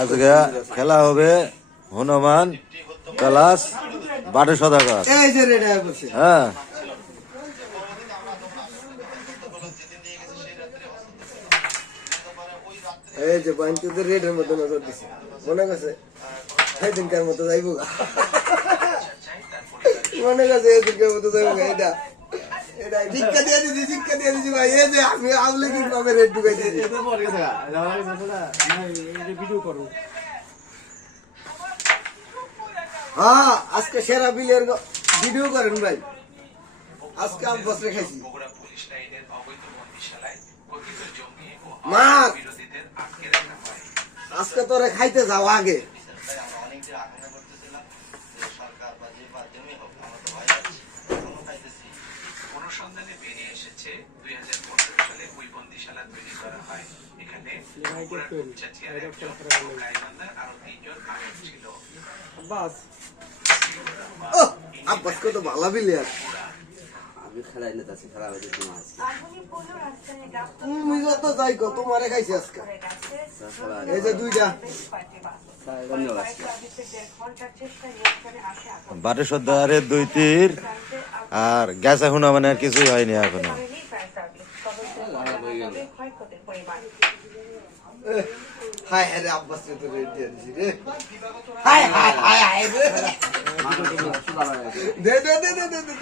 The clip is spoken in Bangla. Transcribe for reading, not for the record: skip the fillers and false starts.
আজকে খেলা হবে হনুমান প্লাস বাটে সদাগর। হ্যাঁ, এই যে বাইন্তুদের রেডের মতো নজর দিছে, মনে গেছে সেদিনকার মতো যাইব, মনে গেছে এদিনকার মতো যাইব। এটা এটা শিক্ষা দিয়ে দিছি, শিক্ষা দিয়ে দিছি ভাই। এই যে আমি আমলে কি ভাবে রেড ঢুকাই দিছি। হ্যাঁ, আজকে সেরা বিলের ভিডিও করেন ভাই। আজকে আমি বসে খাইছি মাছ। আজকে তোরে খাইতে যাও আগে। অনুসন্ধানে বেরিয়ে এসেছে 2015 সালে ওই বন্দিশালা তৈরি করা হয়। এখানে গাইবান্ধার আরো 3 জন আটক ছিল। আব্বাস কত ভালো বিলিয়ার। আমি খেলাই না, তাছে খেলা হইছে তোমার। তুমি যত যাই গো তোমারে খাইছি আজকে। এই যে দুইটা ধন্যবাদ। বাটে সদাগরের 2 তীর আর গেছে হনুমানের আর কিছুই হয়নি এখনো। হায় হায় রে, আব্বাস রে তো রেড দিয়ে দিছি রে। হায় হায় হায় হায় রে। দে দে দে দে দে দে।